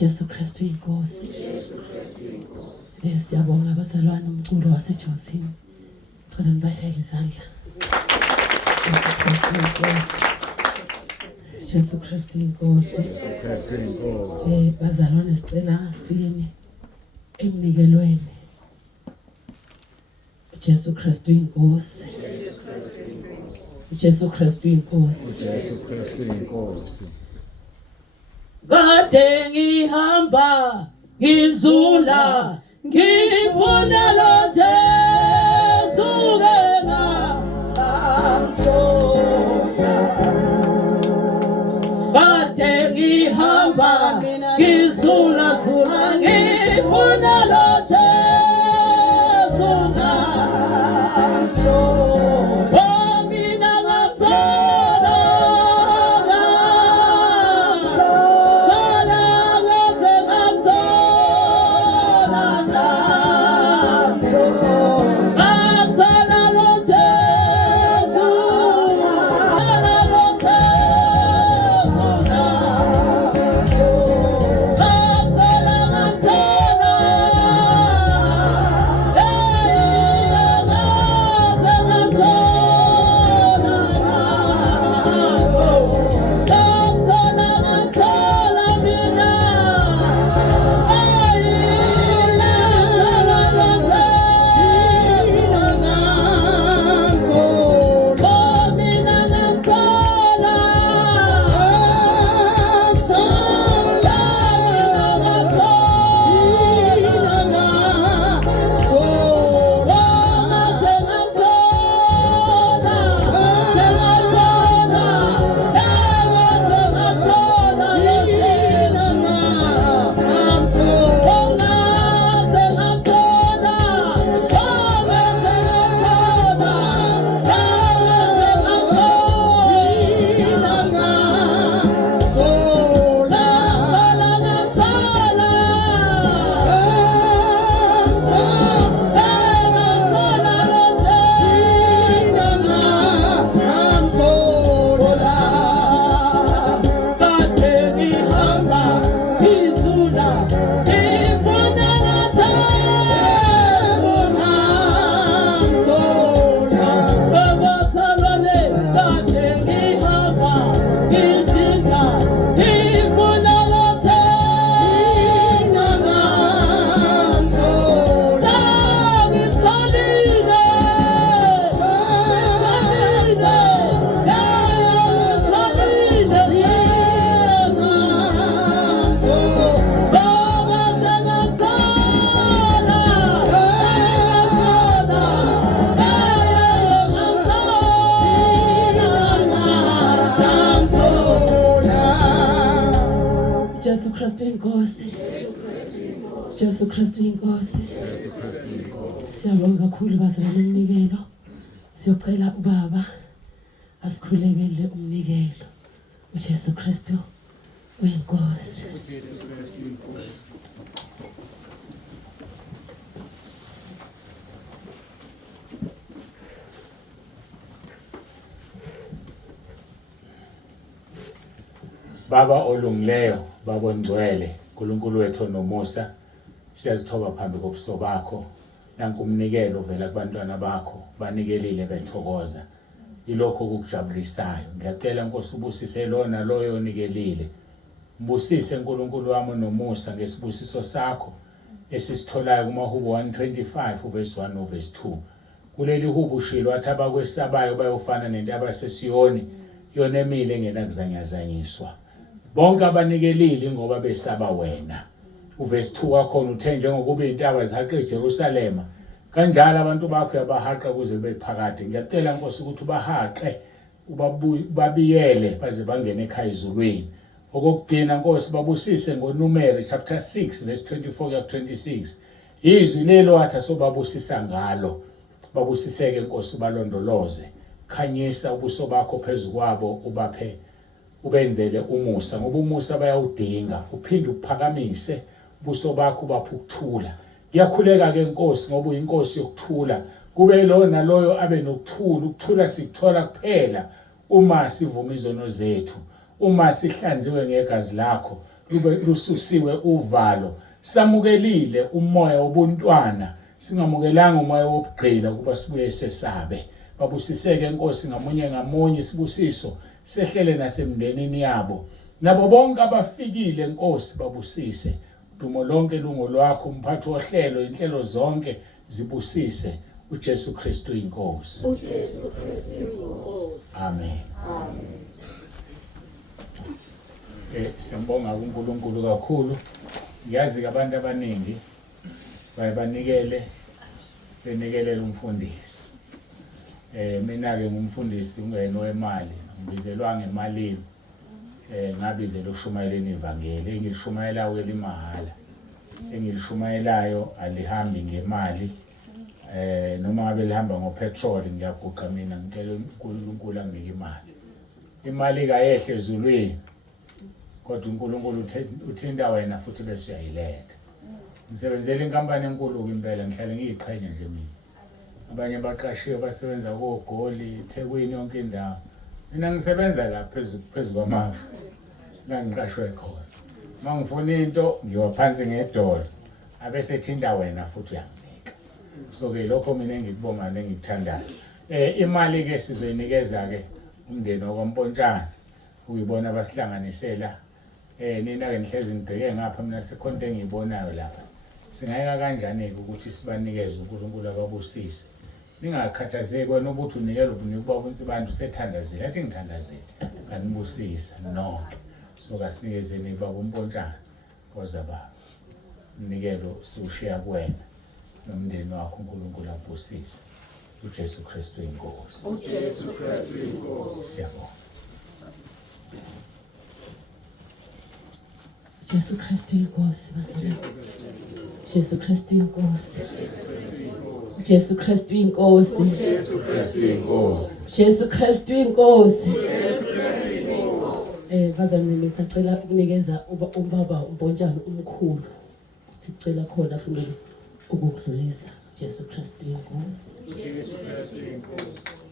Jesu Kristu inkosi. Siyabonga abazalwane umculo waseJosini. Cela nibashayele izandla. Jesu Kristu inkosi. Bazalwane sicela siyeni emnikelweni. Jesu Kristu inkosi. Jesu Kristu inkosi. Jesu Kristu inkosi. Kade ngihamba ngizula ngifuna lo Jesu ngamthola. Kade ngihamba ngizula ngifuna lo Jesu ngamthola. Mina ngathola Jesu Kristu inkosi. Jesu Kristu inkosi. Siyabonga kakhulu bazalwane umnikelo. Siyocela ubaba asikhulekele umnikelo. uJesu Kristu uyinkosi. Baba olungileyo, Baba ongcwele, uNkulunkulu wethu onomusa, siyazithoba phambi kobuso bakho. Nanku umnikelo uvela kubantwana bakho, banikelile bethokoza. Ilokho ukukujabulisayo. Ngiyacela Nkosi ubusise lona loyo onikelile. Mbusise uNkulunkulu wami onomusa ngesibusiso sakho esisitholayo kumahubo 125 uverse 1 uverse 2. Kuleli hubo ushilo wathi abakwesabayo bayofana nentaba sesiyoni yona emile engenakuzanyazanyiswa. Bonke abanikelile ngoba besaba wena. Uverse 2 wakhona uthe njengokuba izintaba zihaqe eJerusalema kanjalo abantu bakho yabahaqa kuze bephakade. Ngiyacela Nkosi ukuthi ubahaqe ubabiyele baze bangene ekhaya ezulwini. Okugcina Nkosi babusise ngoNumeri chapter 6 verse 24 kuya 26. Izwi lelo wathi asobabusisa ngalo. Babusiseke Nkosi balondoloze. Khanyisa ubuso bakho phezulu kwabo ubaphe ubenzele umusa ngoba umusa bayawudinga. Uphinde uphakamise ubuso bakho baphe ukuthula. Ngiyakhuleka ke Nkosi ngoba uyinkosi yokuthula. Kube lona loyo abe nokuthula. Ukuthula sikuthola kuphela uma sivuma izono zethu. Uma sihlanziwe ngegazi lakho, lube lususiwe uvalo. Samukelile umoya wobuntwana, singamukelanga umoya wobugqila kuba sibuye sesabe. Babusiseke Nkosi ngamunye isibusiso sehlele nasemndenini yabo. Nabo bonke abafikile Nkosi babusise. Dumo lonke lungo lwakho umphathi wohlelo inhlelo zonke zibusise. uJesu Kristu inkosi. uJesu Kristu inkosi. Amen. Amen. Siyambonga uNkulunkulu kakhulu. Ngiyazi abantu abaningi banikele benikelele umfundisi. Mina ke ngumfundisi ungeno wemali, ngibizelwa ngemalini. Ngabizela ukushumayela ivangeli, engilishumayela kwelimahala. Engilishumayelayo alihambi ngemali. Noma ngabe lihamba ngopetrol ngiyaguqa mina ngicela uNkulunkulu anginike imali. Imali kayehle ezulwini. Kodwa uNkulunkulu uthinta wena futhi bese uyayiletha. Ngisebenzela inkampani enkulu impela ngihlale ngiyiqhenya nje mina. Abanye baqashiwe basebenza koGoli, eThekwini yonke indawo. Mina ngisebenza la phezulu kwamafu. La ngiqashwe khona. Mangifuna into ngiwaphansi ngedolo. Abese thinta wena futhi uyanginika. So ke lokho mina engikubonga nengikuthandayo. Imali ke sizoyinikeza ke umndeni wakwaMpontshana. Uyibona basihlanganisela. Nina ke nihlezi nibheke ngapha mina sekhonto engiyibonayo lapha. Singayeka kanjani ke ukuthi sibanikeze uNkulunkulu ababusise. Ningakhathazeki wena ukuthi unikela ubunika abantu sethandazile. Athi ngithandazile kanibusisa nonke. So kasinikezeni bakuMpontshana koza ba unikelo siushiya kuwena nomndeni wakho uNkulunkulu abusise. uJesu Kristu inkosi. uJesu Kristu inkosi. Siyabonga. Jesu Kristu inkosi bazalwane. Jesu Kristu inkosi. Jesu Kristu inkosi. Jesu Kristu inkosi. Jesu Kristu inkosi. Bazalwane ngisacela ukunikeza ubaba uMpontshana umkhulu. Sicela khona futhi ukudlulisa. Jesu Kristu inkosi. Jesu Kristu inkosi.